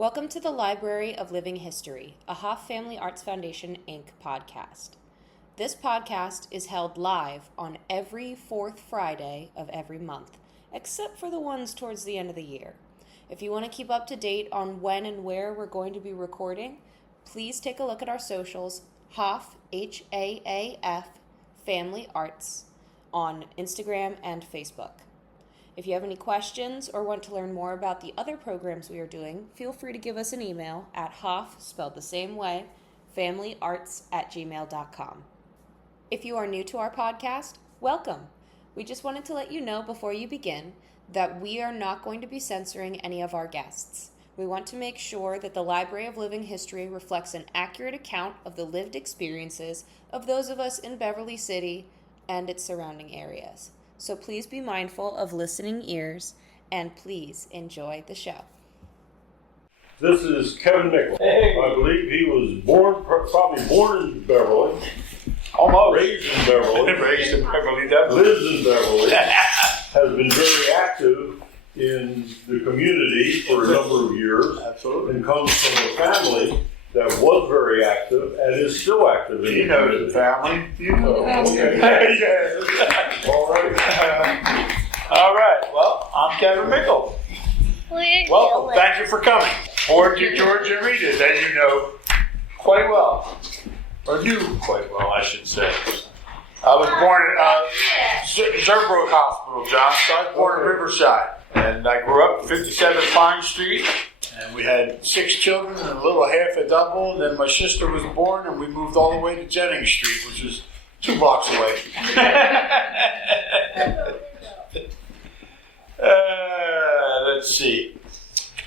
Welcome to the Library of Living History, a Hoff Family Arts Foundation, Inc. podcast. This podcast is held live on every fourth Friday of every month, except for the ones towards the end of the year. If you want to keep up to date on when and where we're going to be recording, please take a look at our socials, Hoff, H-A-A-F, Family Arts, on Instagram and Facebook. If you have any questions or want to learn more about the other programs we are doing, feel free to give us an email at Hoff, spelled the same way, familyarts@gmail.com. If you are new to our podcast, welcome. We just wanted to let you know before you begin that we are not going to be censoring any of our guests. We want to make sure that the Library of Living History reflects an accurate account of the lived experiences of those of us in Beverly City and its surrounding areas. So please be mindful of listening ears, and please enjoy the show. This is Kevin Mickle. Hey. I believe he was probably born in Beverly. Almost. Raised in Beverly. Raised in Beverly, definitely. Lives in Beverly. Has been very active in the community for a number of years. Absolutely. And comes from a family that was very active and is still active in You know the family. You know. Okay. Yes. All right. All right. Well, I'm Kevin Mickle. Welcome. Thank you for coming. Born to George and Rita, that you know quite well. Or knew quite well, I should say. I was born at Zerbrook Hospital, John. So I was born in Riverside. And I grew up 57 Pine Street. And we had 6 children and a little half a double. And then my sister was born and we moved all the way to Jennings Street, which is 2 blocks away. Let's see.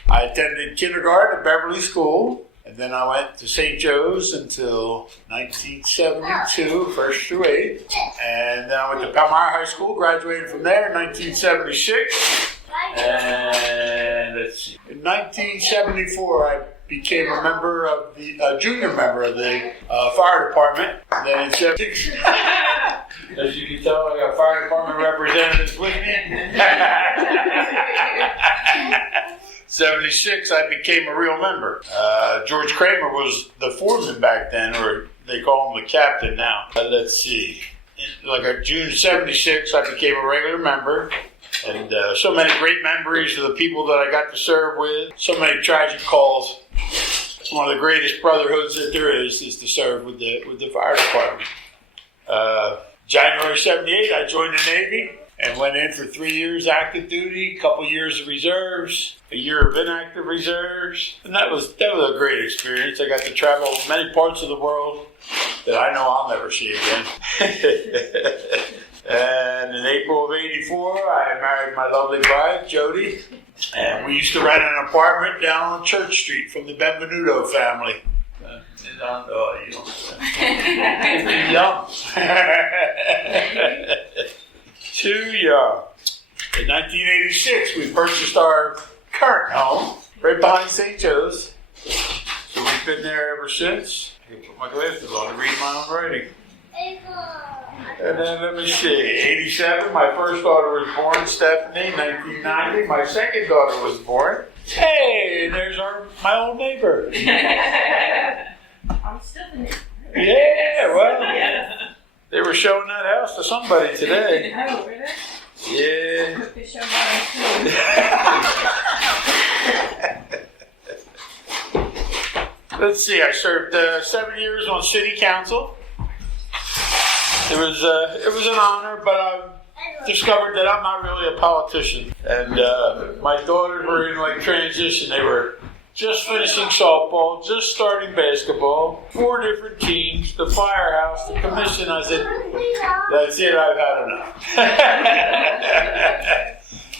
I attended kindergarten at Beverly School. And then I went to St. Joe's until 1972, 1st through 8th. And then I went to Palmyra High School, graduated from there in 1976. And let's see. In 1974, I became a member of the junior member of the fire department. And then in 76, as you can tell, I got fire department representatives with me. 76, I became a real member. George Kramer was the foreman back then, or they call him the captain now. Let's see. In June 76, I became a regular member. And so many great memories of the people that I got to serve with. So many tragic calls. It's one of the greatest brotherhoods that there is to serve with the fire department. January 78, I joined the Navy and went in for 3 years active duty, a couple years of reserves, a year of inactive reserves. And that was a great experience. I got to travel many parts of the world that I know I'll never see again. And in April of 84, I married my lovely bride, Jody. And we used to rent an apartment down on Church Street from the Benvenuto family. You don't. Too young. Too young. In 1986, we purchased our current home right behind St. Joe's. So we've been there ever since. I can put my glasses on to read my own writing. And then let me see, 87, my first daughter was born, Stephanie, 1990. My second daughter was born. Hey, there's my old neighbor. I'm still in it. Yeah, well, they were showing that house to somebody today. Oh, really? Yeah. They show mine too. Let's see, I served 7 years on city council. It was an honor, but I discovered that I'm not really a politician. And my daughters were in transition. They were just finishing softball, just starting basketball, 4 different teams, the firehouse, the commission. I said, that's it, I've had enough.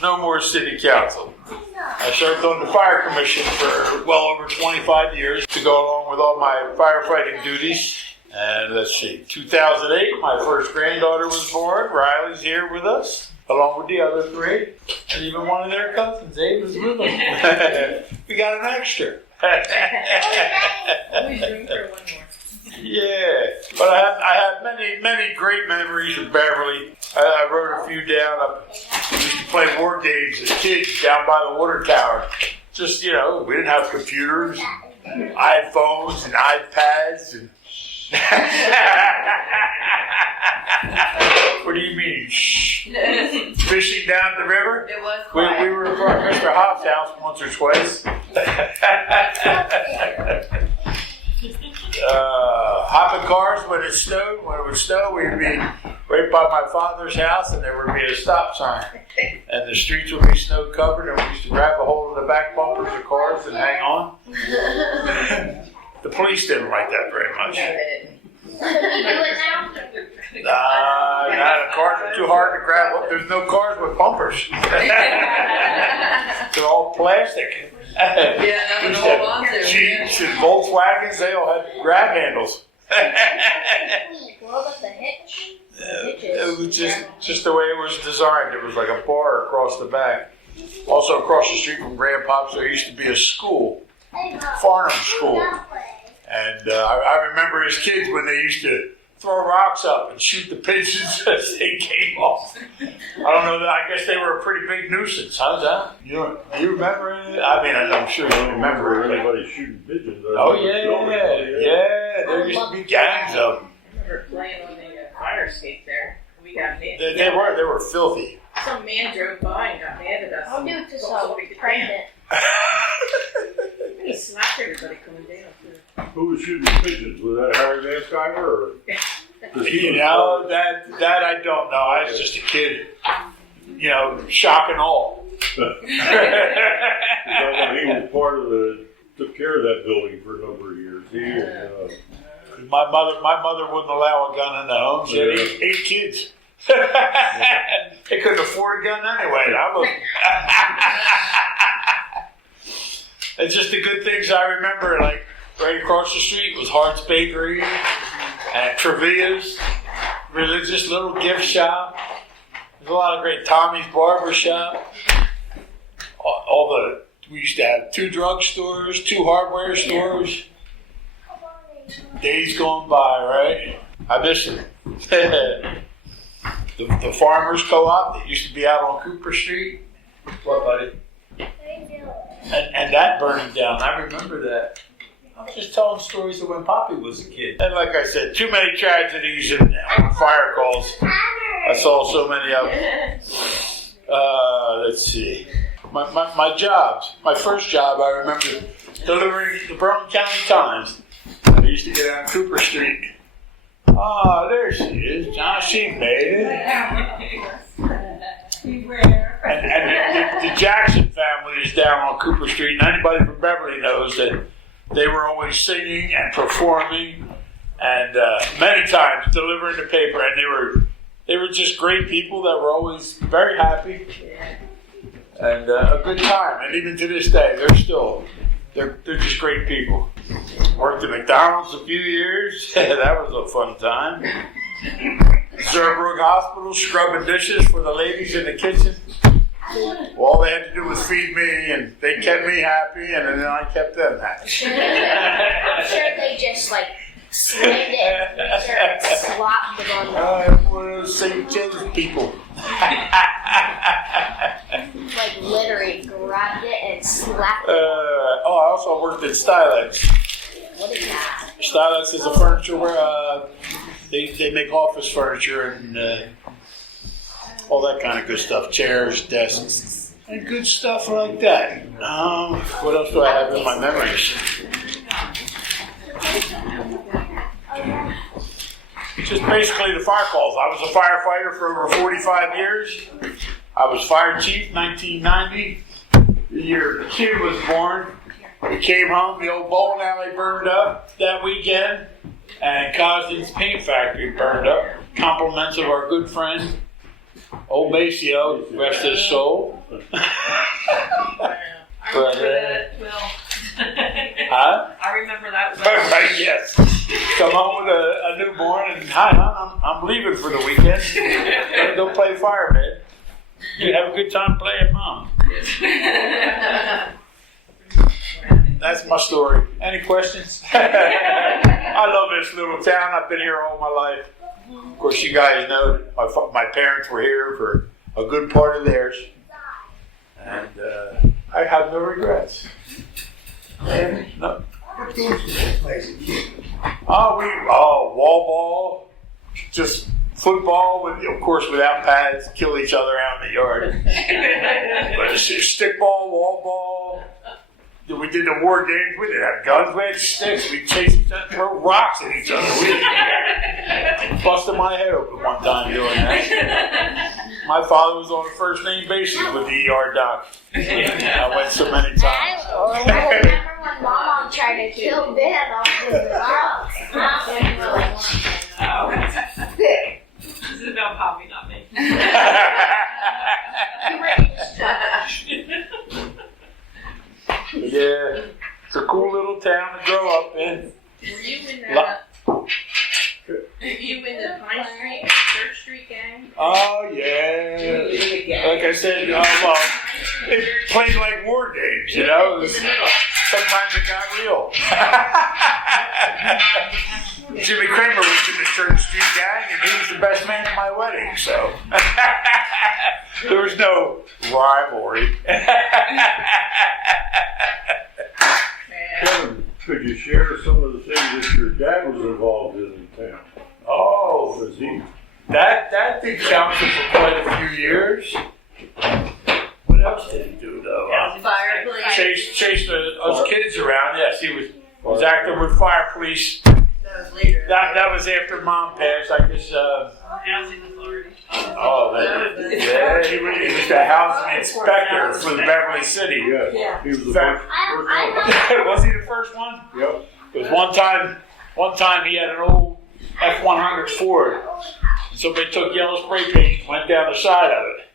No more city council. I served on the fire commission for well over 25 years to go along with all my firefighting duties. And let's see, 2008, my first granddaughter was born. Riley's here with us, along with the other 3. And even one of their cousins, Abe, is with them. We got an extra. Always room for one more. Yeah, but I have many great memories of Beverly. I wrote a few down. We used to play war games as kids down by the water tower. just, we didn't have computers, iPhones and iPads and what do you mean? Fishing down the river? It was We quiet. were at Mr. Hobbs' house once or twice. Hopping cars when it snowed. When it would snow, we'd be right by my father's house, and there would be a stop sign, and the streets would be snow covered, and we used to grab a hold of the back bumpers of cars and hang on. The police didn't like that very much. No, they didn't. The cars are too hard to grab. There's no cars with bumpers. They're all plastic. Yeah, We nothing used to to hold on have to. Jeeps and Volkswagens, they all had grab handles. What about the hitch? It was just the way it was designed. It was like a bar across the back. Also across the street from Grandpop's, there used to be a school, Farnham School. And I remember as kids when they used to throw rocks up and shoot the pigeons as they came off. I don't know, I guess they were a pretty big nuisance. How's that? Do you remember it? I mean, I'm sure you remember it. Anybody shooting pigeons? Oh, yeah. There used to be gangs of them. I remember playing on the fire escape there. We got mad. They were filthy. Some man drove by and got mad at us. I'll do it to So some we could pregnant. He slapped everybody coming down too. Who was shooting pigeons? Was that Harry Van Skyver or? That I don't know. I was just a kid. Shock and awe. He was part of took care of that building for a number of years. My mother wouldn't allow a gun in the home. She had eight kids. They couldn't afford a gun anyway. It's just the good things I remember. Like right across the street was Hart's Bakery and Trevilla's religious little gift shop. There's a lot of great Tommy's Barber Shop. We used to have 2 drugstores, 2 hardware stores. Days going by, right? I miss them. The farmers co-op that used to be out on Cooper Street. What, buddy? And that burning down. I remember that. I was just telling stories of when Poppy was a kid. And like I said, too many tragedies and fire calls. I saw so many of them. Let's see. My jobs. My first job, I remember delivering the Burlington County Times. I used to get on Cooper Street. Oh, there she is. John, she made it. And the Jackson family is down on Cooper Street. And anybody from Beverly knows that they were always singing and performing and many times delivering the paper. And they were just great people that were always very happy. And a good time. And even to this day, they're just great people. Worked at McDonald's a few years. That was a fun time. Zerbrook Hospital, scrubbing dishes for the ladies in the kitchen. Well, all they had to do was feed me, and they kept me happy, and then I kept them happy. I'm sure they just slammed it and slopped it on I'm one of those St. James people. literally grabbed it and slapped it. I also worked at Stylex. What is that? Stylex is a furniture where they make office furniture and all that kind of good stuff. Chairs, desks, and good stuff like that. What else do I have in my memories? Just basically the fire calls. I was a firefighter for over 45 years. I was fire chief 1990, the year the kid was born. We came home, the old bowling alley burned up that weekend, and Cosden's paint factory burned up. Compliments of our good friend, old Maceo, rest his soul. I remember that well. Huh? I remember that well. Right, yes. Come home with a newborn and, hi, hon, I'm leaving for the weekend. Gonna go play fireman. You have a good time playing, Mom. That's my story. Any questions? I love this little town. I've been here all my life. Of course, you guys know that my parents were here for a good part of theirs. And I have no regrets. No. What games did you play as a kid? Wall ball, just football, of course, without pads, kill each other out in the yard. But stick ball, wall ball. We did the war games. We didn't have guns. We had sticks. We chased each other, throw rocks at each other. I busted my head open one time doing that. My father was on a first name basis with the ER doc. I went so many times. I remember when Mom tried to kill Ben off with rocks. This is about Poppy, not me. Yeah, it's a cool little town to grow up in. Were you in that? Were you in the Pine Street, Church Street gang? Oh yeah. Like I said, it played like war games, you know. Sometimes it got real. Jimmy Kramer was in the Church Street gang, and he was the best man at my wedding, so there was no rivalry. Kevin, could you share some of the things that your dad was involved in town? Oh, Was he? that did counsel for quite a few years. What else did he do though? Fire police. Chased us kids around. Yes, he was acting with fire police. That was later. That was after Mom passed. I guess. Housing authority. Yeah, he was the housing inspector for the Beverly City. Yeah. He was the first one. Was he the first one? Yep. Because one time he had an old F-100 Ford. And somebody took yellow spray paint and went down the side of it.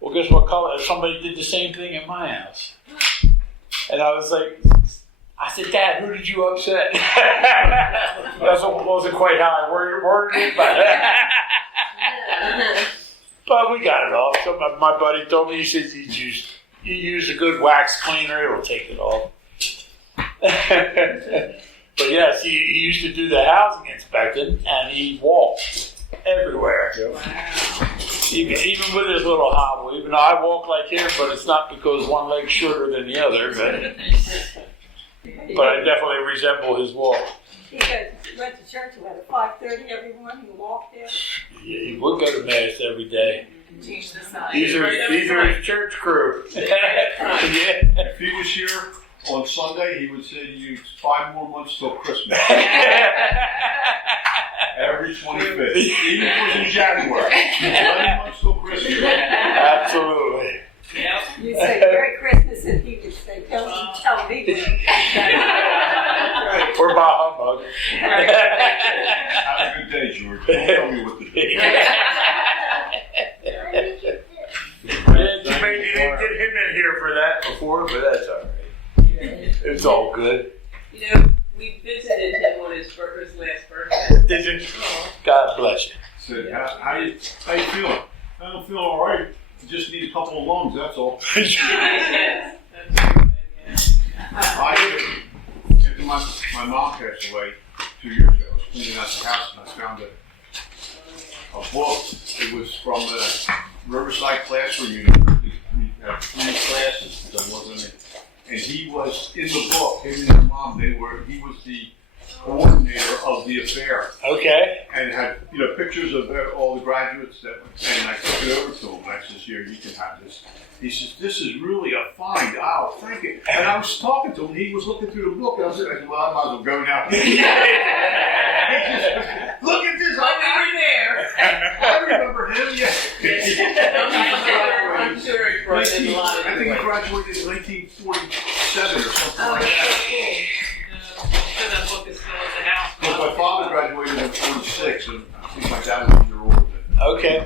Well, guess what color? Somebody did the same thing in my house. And I was like, I said, Dad, who did you upset? That wasn't quite how I worded it, but we got it off. So my buddy told me, he says, you use a good wax cleaner, it'll take it off. But yes, he used to do the housing inspection, and he walked everywhere. Yep. Even with his little hobble. Even though I walk like him, but it's not because one leg's shorter than the other. But I definitely resemble his walk. You guys went to church at 5:30 every morning. You walked there. Yeah, he would go to mass every day. Change the sign. These are his church crew. Yeah. If he was here on Sunday, he would say to you, 5 more months till Christmas. Every 25th. Even if it was in January. 11 months till Christmas. Absolutely. Yep. You say Merry Christmas, and he would say, "Don't tell me." Or bah humbug. Have a good day, George. Don't tell me what to do. You didn't get him in here for that before, but that's all right. It's all good. You know, we visited him on his last birthday. Did you? God bless you. Said, how you feeling? I don't feel all right. You just need a couple of lungs, that's all. Yes. That's good, After my mom passed away 2 years ago, I was cleaning out the house and I found a book. It was from the Riverside classroom unit. We had 3 classes that wasn't it. And he was in the book, him and his mom, he was the coordinator of the affair. Okay. And had, pictures of all the graduates and I took it over to him. And I says, here, you can have this. He says, this is really a find. Oh, thank you. And I was talking to him, he was looking through the book, and I said, well, I might as well go now. Look at this. I'm there. I remember him, I'm sure he brought in a lot of I think he graduated in 1947 or something Oh, like that's that. so cool. So that book is still at the house. But my father graduated in 46, and I think my dad was a year older than him. Okay.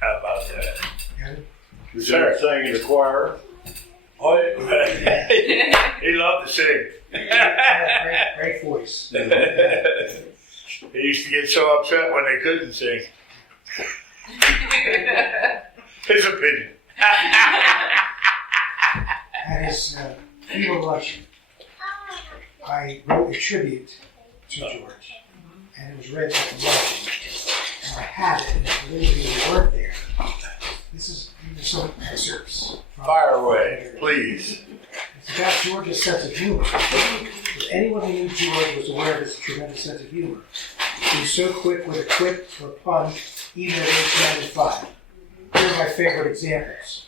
How about that? Your dad sang in the choir. Oh, yeah. He loved to sing. Great voice. He used to get so upset when they couldn't sing. His opinion. At his funeral luncheon, I wrote a tribute to George, and it was read at the luncheon. And I had it, and I literally worked there. These are some excerpts. Fire away, please. It's about George's sense of humor. If anyone who knew George was aware of his tremendous sense of humor. He was so quick with a quip or pun, even at age 95. Here are my favorite examples.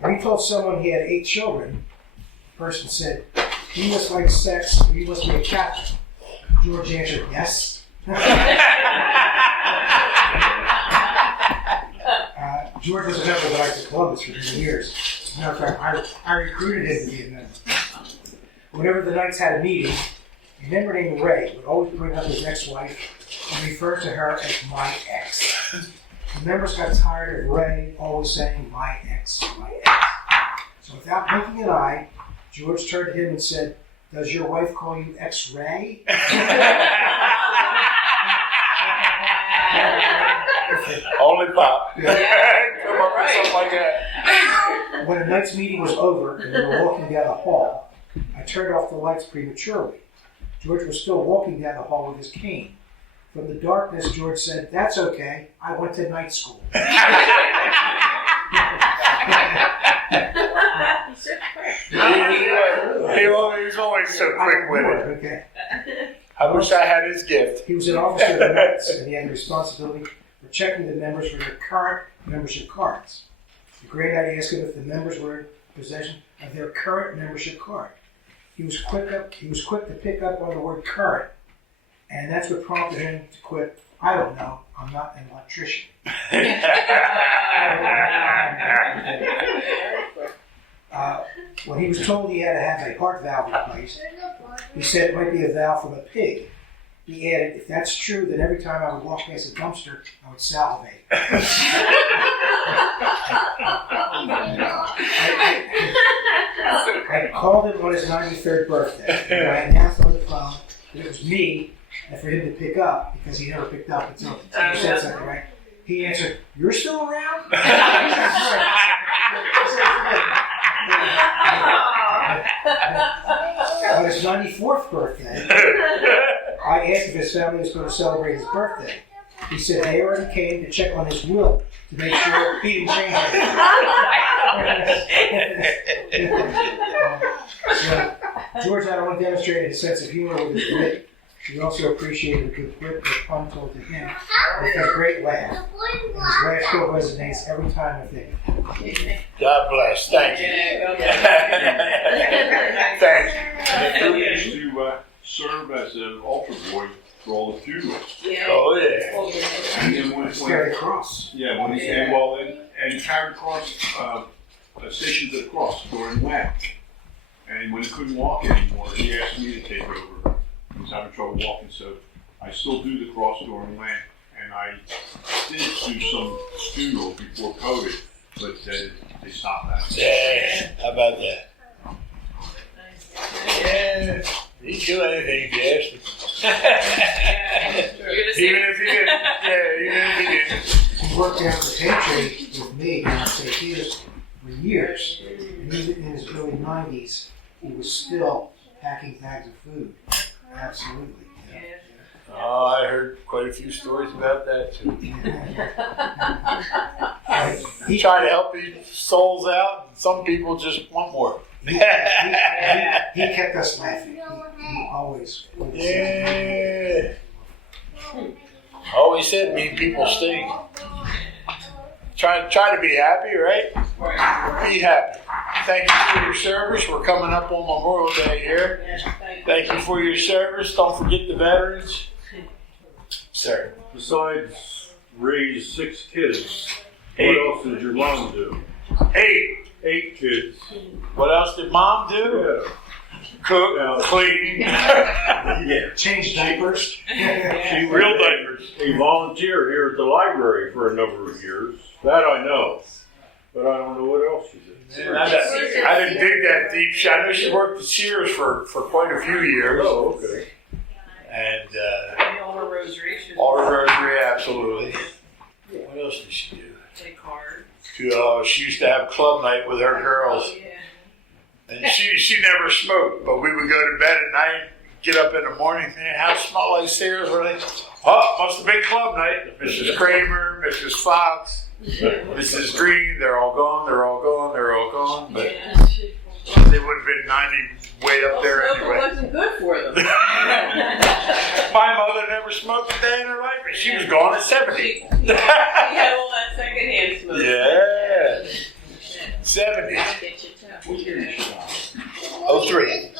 When he told someone he had 8 children, the person said, "You must like sex, or you must be a captain." George answered, "Yes." George was a member of the Knights of Columbus for many years. As a matter of fact, I recruited him to be a member. Whenever the Knights had a meeting, a member named Ray would always bring up his ex-wife and refer to her as my ex. The members got tired of Ray always saying, "My ex, my ex." So without blinking an eye, George turned to him and said, "Does your wife call you X-Ray?" Only Pop. Come up with something like that. When a night's meeting was over and we were walking down the hall, I turned off the lights prematurely. George was still walking down the hall with his cane. From the darkness, George said, "That's okay. I went to night school." He was always so quick with it. Okay. I wish I had his gift. He was an officer of the Knights, and he had the responsibility for checking the members for their current membership cards. The great night asked him if the members were in possession of their current membership card. He was quick to pick up on the word current, and that's what prompted him to quit. "I don't know. I'm not an electrician." When he was told he had to have a heart valve replaced, he said it might be a valve from a pig. He added, "If that's true, then every time I would walk past a dumpster, I would salivate." I called him on his 93rd birthday, and I announced on the phone that it was me, and for him to pick up, because he never picked up until you said something, right? He answered, "You're still around?" On his 94th birthday, I asked if his family was going to celebrate his birthday. He said they already came to check on his will to make sure he didn't change it. George not only demonstrated his sense of humor with his wit, he also appreciated a good quip or pun told to him with a great laugh. And his laugh still resonates every time I think of him. God bless. Thank you. Thank you. I used to serve as an altar boy for all the funerals. Oh, yeah. And then when Carry the cross. yeah, when he said, well, and carried across stations at the cross during Lent. And when he couldn't walk anymore, he asked me to take over. He was having trouble walking, so I still do the cross during Lent. And I did do some funerals before COVID, but they stopped that. Yeah. How about that? Yeah. He'd do anything, Jess. Even if he didn't. Yeah, even if he didn't. He worked out the pantry with me in St. Peter's for years. And even in his early 90s, he was still packing bags of food. Absolutely. Yeah. Oh, I heard quite a few stories about that too. He tried to help these souls out, and some people just want more. He kept us laughing. He always. Yeah. Always said mean people stink. Try to be happy, right? Be happy. Thank you for your service. We're coming up on Memorial Day here. Thank you for your service. Don't forget the veterans. Sir. Besides raise 6 kids, what 8. else did your mom do? 8 kids. What else did Mom do? Yeah. Cook, clean. Yeah. Change diapers. She was Real diapers. a volunteer here at the library for a number of years. That I know. But I don't know what else she did. Man, I didn't dig that deep. I know she worked at Sears for quite a few years. Oh, okay. And all her rosaries. all the rosary, absolutely. What else did she do? Play cards. She used to have club night with her girls. Oh, yeah. And she never smoked, but we would go to bed at night, get up in the morning, and how smell like Sears were they? Oh, must have been club night. Mrs. Kramer, Mrs. Fox. Mrs. Green, they're all gone, they're all gone, they're all gone. But Yeah. they would have been 90 way up there Smoking anyway. wasn't good for them. My mother never smoked a day in her life, and she was gone at 70. She had all that secondhand smoke. Yeah. 70. I'll get you too. 03.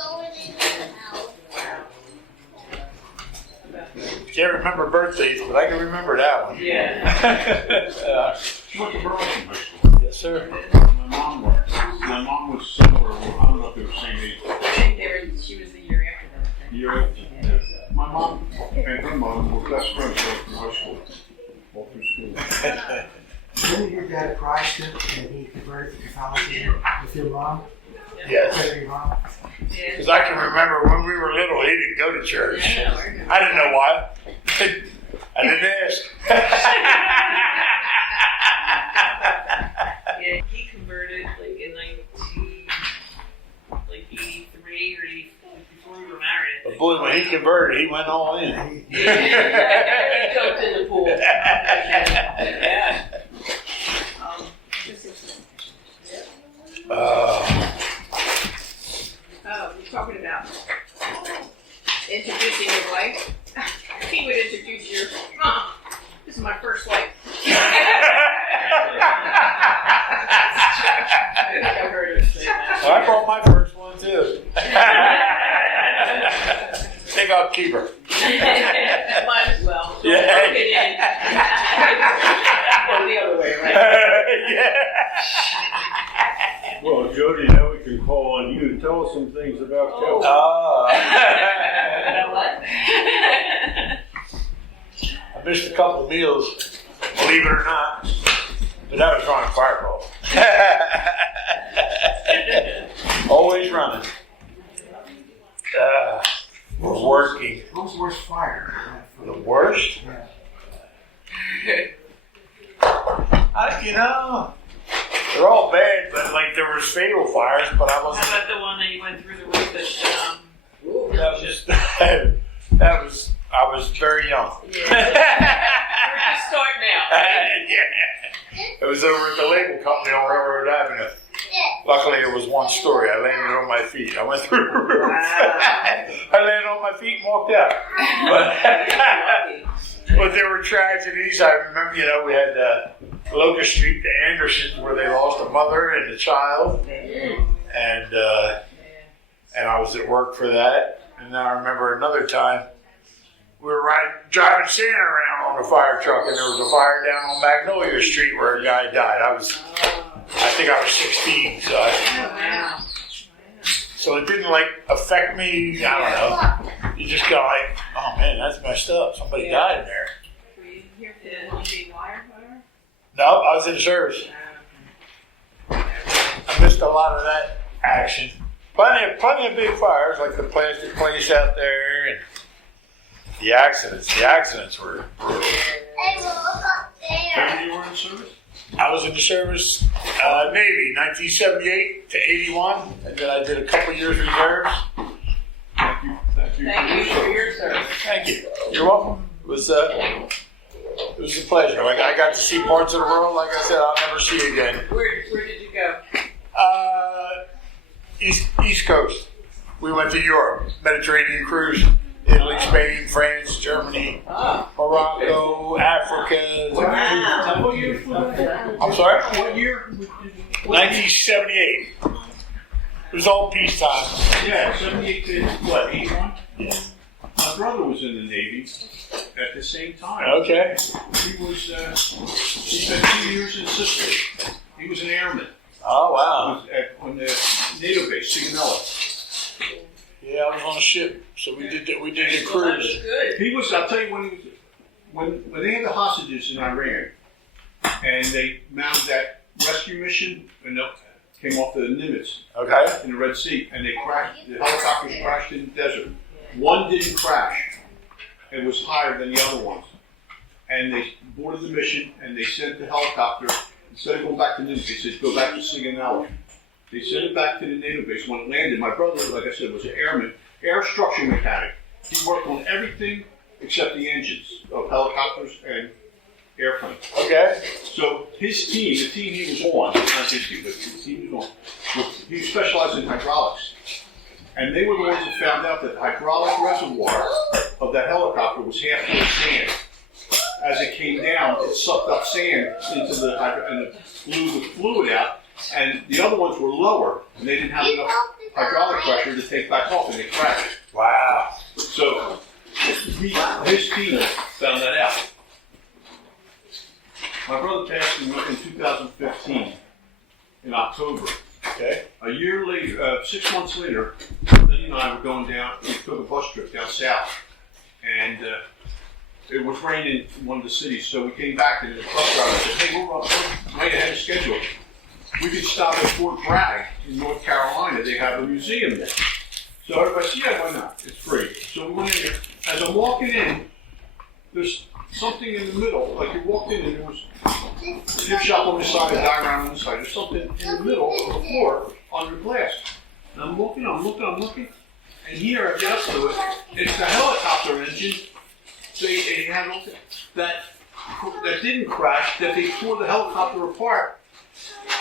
Can't remember birthdays, but I can remember that one. Yeah. She went to Burlington High School. Yes, sir. My mom was similar. I don't know if they were the same age. I think she was the year after them. I think. Yeah. My mom and her mom were best friends all through high school. All through school. Didn't your dad a Protestant and he converted to Catholicism with your mom? Yes. Because of your mom? Yeah. Because I can remember when we were little, he didn't go to church. Yeah, I didn't know why. I didn't ask. Yeah, he converted like in 83 or 84 before we were married. But boy, when he converted, he went all in. Yeah, he jumped in the pool. Yeah. We're talking about introducing your wife. He would introduce your mom. This is my first wife. I think I heard her say that. I brought my first one too. Think I'll keep her. Might as well. So Yeah. plug it in. Or the other way, right? Yeah. Well, Jody, now we can call on you. Tell us some things about Kelly. About what? I missed a couple of meals, believe it or not, but that was running fireball. Always running. We're working. What was the worst fire? The worst? Yeah. They're all bad, but like there was fatal fires, but I How wasn't. about the one that you went through the roof at, I was very young. We're just starting out. Yeah. It was over at the label company on Railroad Avenue. Luckily, it was one story. I landed on my feet. I went through the roof. I landed on my feet and walked out. But there were tragedies. I remember, we had Locust Street, the Andersons, where they lost a mother and a child. And I was at work for that. And then I remember another time, we were driving Santa around on a fire truck, and there was a fire down on Magnolia Street where a guy died. I think I was 16, so it didn't affect me. I don't know. You just go oh man, that's messed up. Somebody died in there. Were you here for the Monday wire fire? No, I was in service. I missed a lot of that action. Plenty of big fires, like the plastic place out there, and the accidents. The accidents were brutal. How many you were in service? I was in the service, Navy, 1978 to 81, and then I did a couple years reserves. Thank you. Thank you for your service. Thank you. You're welcome. It was a pleasure. I got to see parts of the world, like I said, I'll never see again. Where did you go? East Coast. We went to Europe, Mediterranean cruise, Italy, Spain, France, Germany, Morocco, Africa. Wow. What year was that? I'm sorry? What year? 1978. It was all peacetime. Yeah, 78 to what, 81? Yeah. My brother was in the Navy at the same time. Okay. He spent 2 years in Sicily. He was an airman. Oh, wow. On the NATO base, Sigonella. Yeah, I was on a ship, so we did the Well, that was cruise. good. He was, I'll tell you when they had the hostages in Iran, and they mounted that rescue mission, and they came off the Nimitz Okay. in the Red Sea, and they crashed, the helicopters crashed in the desert. One didn't crash. It was higher than the other ones. And they boarded the mission, and they sent the helicopter, instead of going back to Nimitz, they said, go back to Sigonella. They sent it back to the NATO base. When it landed, my brother, like I said, was an airman, air structure mechanic. He worked on everything except the engines of helicopters, and airplane. Okay. So his team, the team he was on, not his team, but the team he was on, he specialized in hydraulics. And they were the ones that found out that the hydraulic reservoir of that helicopter was half full of sand. As it came down, it sucked up sand into and it blew the fluid out. And the other ones were lower, and they didn't have enough hydraulic pressure to take back off, and they crashed. Wow. So his team found that out. My brother passed in 2015 in October. Okay. A year later, 6 months later, Lenny and I were going down. We took a bus trip down south, and it was raining in one of the cities. So we came back, and the bus driver said, "Hey, we're right ahead of schedule. We could stop at Fort Bragg in North Carolina. They have a museum there." So everybody said, "Yeah, why not? It's free." So we went in there. As I'm walking in, there's something in the middle. Like you walked in, and there was a gift shop on this side, a diagram on this side. There's something in the middle of the floor under glass. And I'm looking, and here I get up to it. It's the helicopter engine. They had that didn't crash. That they tore the helicopter apart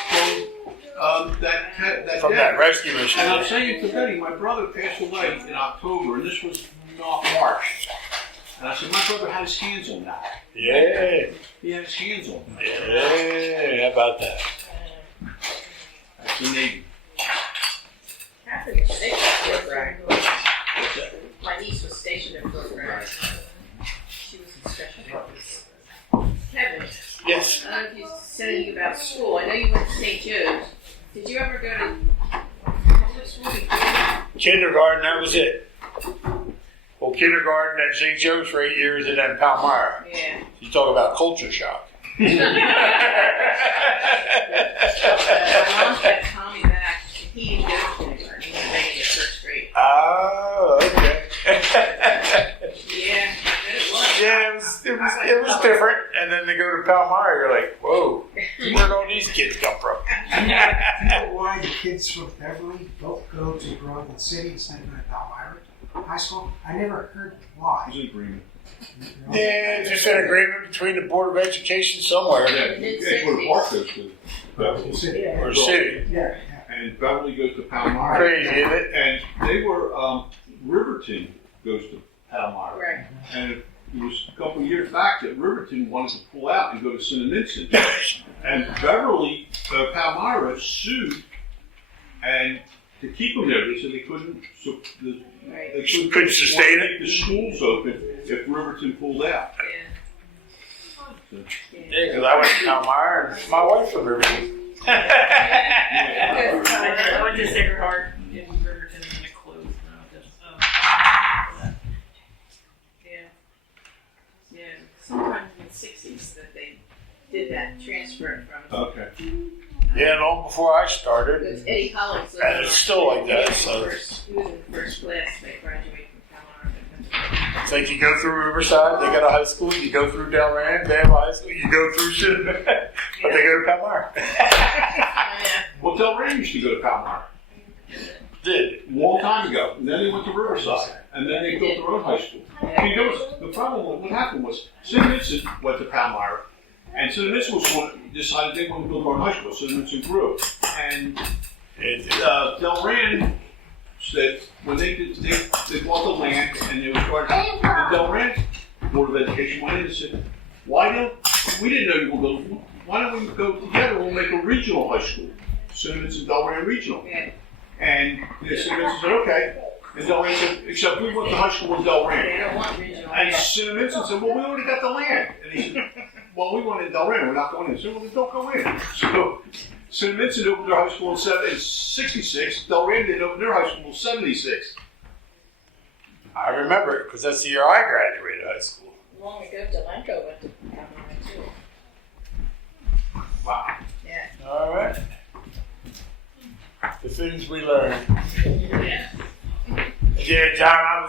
from that rescue mission. And I'm saying to Betty, my brother passed away in October, and this was not March. And I said, my brother had his hands on that. Yeah. He had his hands on that. Yeah. How about that? That's the Navy. Catherine was stationed at Fort Bragg. My niece was stationed at Fort Bragg. She was in special purpose. Kevin. Yes. I don't know if you said anything about school. I know you went to St. Joe's. Did you ever go to public school before? Kindergarten, that was it. Well, kindergarten at St. Joe's for 8 years, and then Palmyra. Yeah. You talk about culture shock. My mom kept Tommy back. He didn't go to kindergarten. He was ready to first grade. Oh, okay. Yeah, it was. Yeah, it was different. And then they go to Palmyra, you're like, whoa, where'd all these kids come from? Do you know why the kids from Beverly both go to Burlington City instead of going to Palmyra High School? I never heard why. There's an agreement. Yeah, just an agreement between the Board of Education somewhere. Yeah, that's where the park goes to. Burlington City. Or city. Yeah. And Beverly goes to Palmyra. Crazy, isn't it? And they were, Riverton goes to Palmyra. Right. And it was a couple of years back that Riverton wanted to pull out and go to Cinnamon. And Beverly, Palmyra sued, and to keep them there, they said they couldn't. So they Couldn't sustain it. Keep the schools open if Riverton pulled out. Yeah. Yeah, because I went to Palmyra and my wife from Riverton. I went to Sacred Heart in Burlington and it closed now. Yeah. Sometime in the 60s that they did that transfer from. Okay. Yeah, long before I started. It was Eddie Collins. And it's still like that, so. He was in first class. They graduated from Palmyra. It's like you go through Riverside, they got a high school, you go through Delran, they have a high school, you go through Cinnamon, but they go to Palmyra. Well, Delran used to go to Palmyra. Did. A long time ago. And then they went to Riverside. And then they built their own high school. See, the problem, what happened was, St. Vincent went to Palmyra, and St. Vincent decided they wanted to build their own high school. St. Vincent grew. And Delran said, when they bought the land and they were starting, the Delran Board of Education went in and said, we didn't know you were going to build, why don't we go together and we'll make a regional high school? St. Vincent Delran Regional. Yeah. And St. Vincent said, okay. And Delran said, except we went to high school in Delran. They don't want regional. And St. Vincent said, well, we already got the land. And he said, well, we went in Delran, we're not going in. He said, well, then don't go in. So St. Vincent opened their high school in 66. Delran didn't open their high school in 76. I remember it, because that's the year I graduated high school. Long ago, Delanco went to Palmyra too. Wow. Yeah. All right. The things we learned. Yeah. Yeah, John, I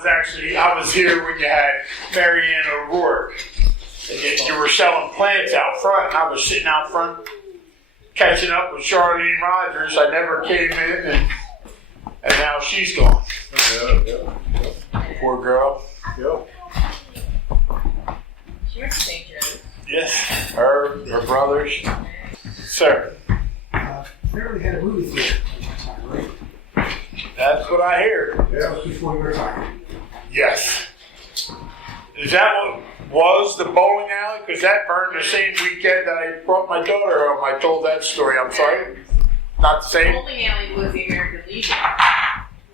was here when you had Marianne O'Rourke. And you were selling plants out front, and I was sitting out front catching up with Charlene Rogers. I never came in, and now she's gone. Yeah. Poor girl. Yeah. She went to St. Joe's. Yeah, Yes. Her brothers. Sir, Beverly had a movie theater at one time, right? that's what I hear. That was before you were talking. Yes. Is that what was the bowling alley? Because that burned the same weekend that I brought my daughter home. I told that story. I'm sorry. Not the same. Bowling alley was the American Legion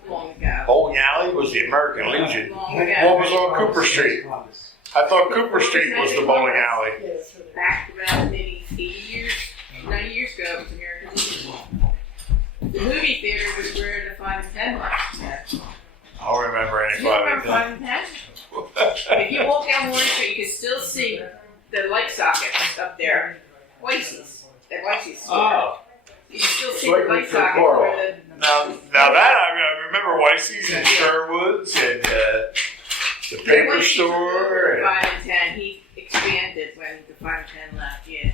long ago. Bowling alley was the American Legion. Long What ago. was on Cooper Street? I thought Cooper Street was the bowling alley. Back about maybe 80 years, 90 years ago, it was American Legion. The movie theater was where the 5 and 10 was. I don't remember any You remember 5 5 and 10? If you walk down Warren Street, you can still see the light sockets up there. Whitey's. That Whitey's store. Oh. You can still see Right the light next to sockets Coral. where the... Now that I remember Whitey's and Sherwood's and the paper Whitey's took over store. And 5 and 10. He expanded when the 5 and 10 left, yeah.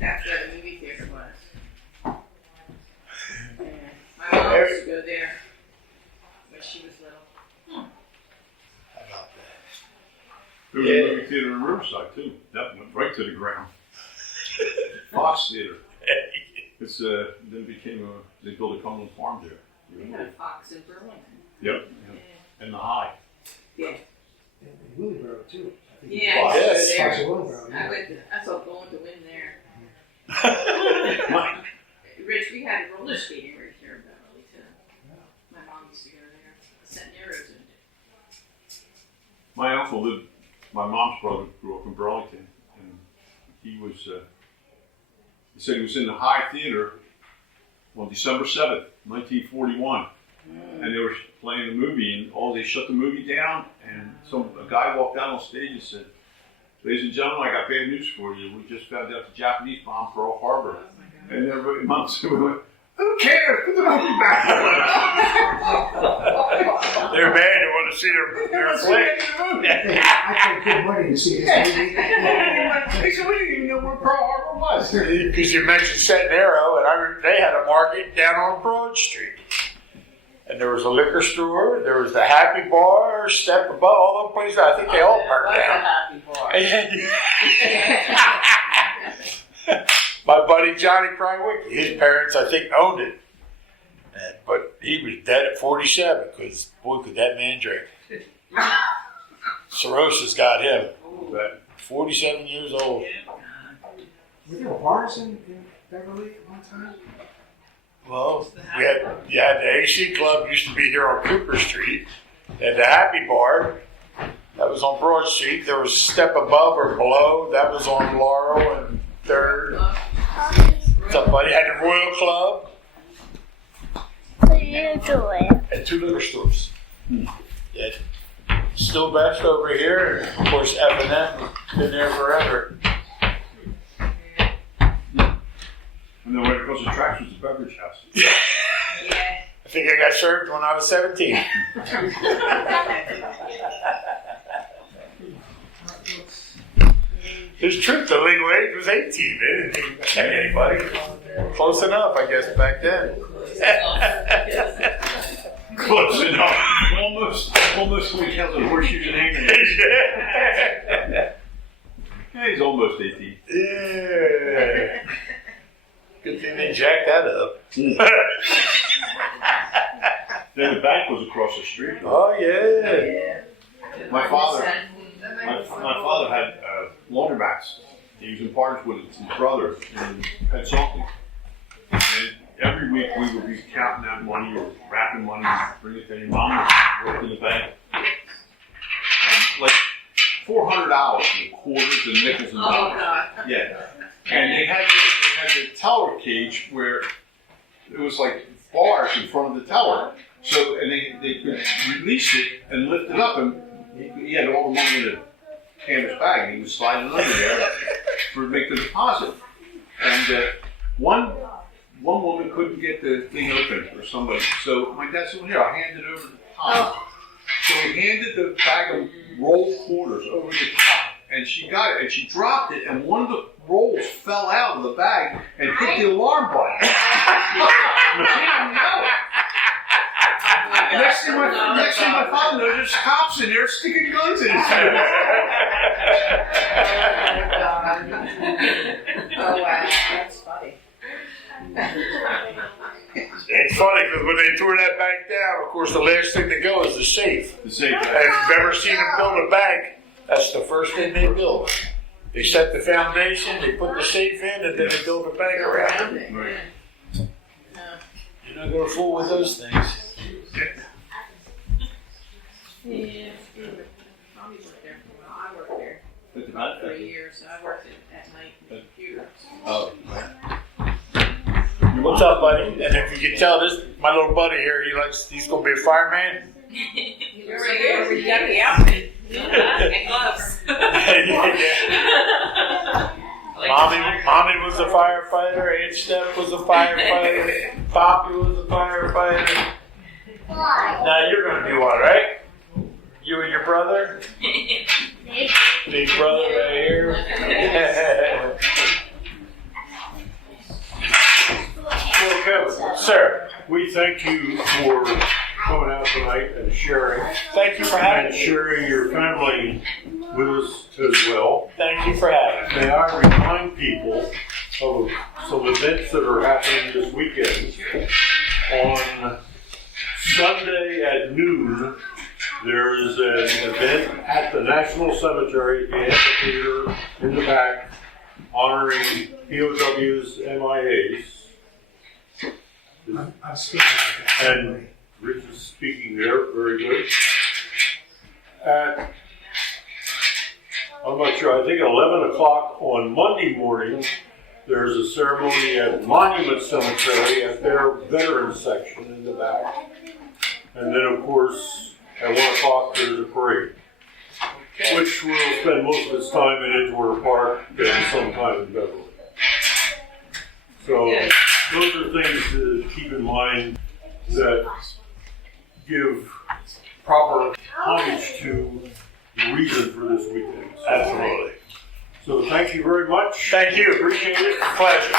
That's where the movie theater was. Yeah. My mom used to go there when she was little. There was a movie theater in Riverside too. That went right to the ground. Fox Theater. It's then became they built a Cumberland Farm there. They had a Fox in Burlington. Yep. And the High. Yeah. And Willowboro, too. I think. Yeah, Fox. I used to Yes. go Fox there. of Willowboro, I yeah. went. I saw going to win there. Rich, we had roller skating right here in Beverly too. My mom used to go there. Setting arrows in it. My uncle lived. My mom's brother grew up in Burlington, and he was. He said he was in the High Theater on December 7th, 1941, and they were playing a movie, and they shut the movie down, and a guy walked down on stage and said, "Ladies and gentlemen, I got bad news for you. We just found out the Japanese bombed Pearl Harbor." And everybody, Mom said, "Who cares? Put the movie back." They're mad. They want to see their flick. I paid good money to see this movie. They said, "We didn't even know where Pearl Harbor was." Because you mentioned Set and Arrow, and they had a market down on Broad Street. And there was a liquor store, there was the Happy Bar, Step Above, all those places. I think they all burned down. My buddy Johnny Krywicki, his parents, I think, owned it. But he was dead at 47, because, boy, could that man drink. Cirrhosis got him. But 47 years old. Were there bars in Beverly at one time? Well, you had the AC Club, used to be here on Cooper Street, and the Happy Bar, that was on Broad Street. There was Step Above or Below, that was on Laurel and 3rd. Somebody had the Royal Club. What are you doing? And 2 liquor stores. Yeah. Still Best over here, and of course F&M, been there forever. And then right across the tracks was the beverage house. Yeah. I think I got served when I was 17. There's truth, the legal age was 18. They didn't even check anybody. Close enough, I guess, back then. Close enough. Almost when he counts on horseshoes and hanging. Yeah, he's almost 18. Yeah. Good thing they jacked that up. Then the bank was across the street. Oh, yeah. My father had laundromats. He was in partners with his brother and had something. And every week we would be counting that money or wrapping money, bringing it to your mom, worked in the bank. And like $400 in quarters and nickels and Oh, dollars. God. Yeah. And they had the teller cage where it was like bars in front of the teller. So, and they could release it and lift it up, and he had all the money in a canvas bag, and he was sliding under there to make the deposit. And one woman couldn't get the thing open, or somebody. So my dad said, "Well, here, I'll hand it over to the top." So he handed the bag of rolled quarters over the top, and she got it, and she dropped it, and one of the rolls fell out of the bag and hit the alarm button. Next thing my father knows, there's cops in there sticking guns in his head. Oh, wow, that's funny. It's funny because when they tore that bank down, of course, the last thing to go is the safe. The safe. And if you've ever seen them build a bank, that's the first thing they build. They set the foundation, they put the safe in, and then they build a bank around it. Right. You're not going to fool with those things. Yeah, Tommy worked there for a while. I worked there for 3 years. I worked at night with computers. Oh. What's up, buddy? And if you can tell this, my little buddy here, he's going to be a fireman. You're right here. We got the outfit. And gloves. Mommy was a firefighter. Aunt Steph was a firefighter. Poppy was a firefighter. Now you're going to be one, right? You and your brother? Big brother right here. Well, Kevin, Sir, we thank you for coming out tonight and sharing. thank you for having And me. sharing your family with us as well. Thank you for having me. May I remind people of some events that are happening this weekend. On Sunday at noon, there is an event at the National Cemetery, the amphitheater in the back, honoring POWs, MIAs. I'm speaking like that. And Rich is speaking there, very good. I'm not sure, I think at 11 o'clock on Monday morning, there's a ceremony at Monument Cemetery at their veterans section in the back. And then, of course, at 1 o'clock, there's a parade, which will spend most of its time in Edgewater Park and sometime in Beverly. So those are things to keep in mind that give proper homage to the reason for this weekend. Absolutely. So thank you very much. Thank you. Appreciate it. Pleasure.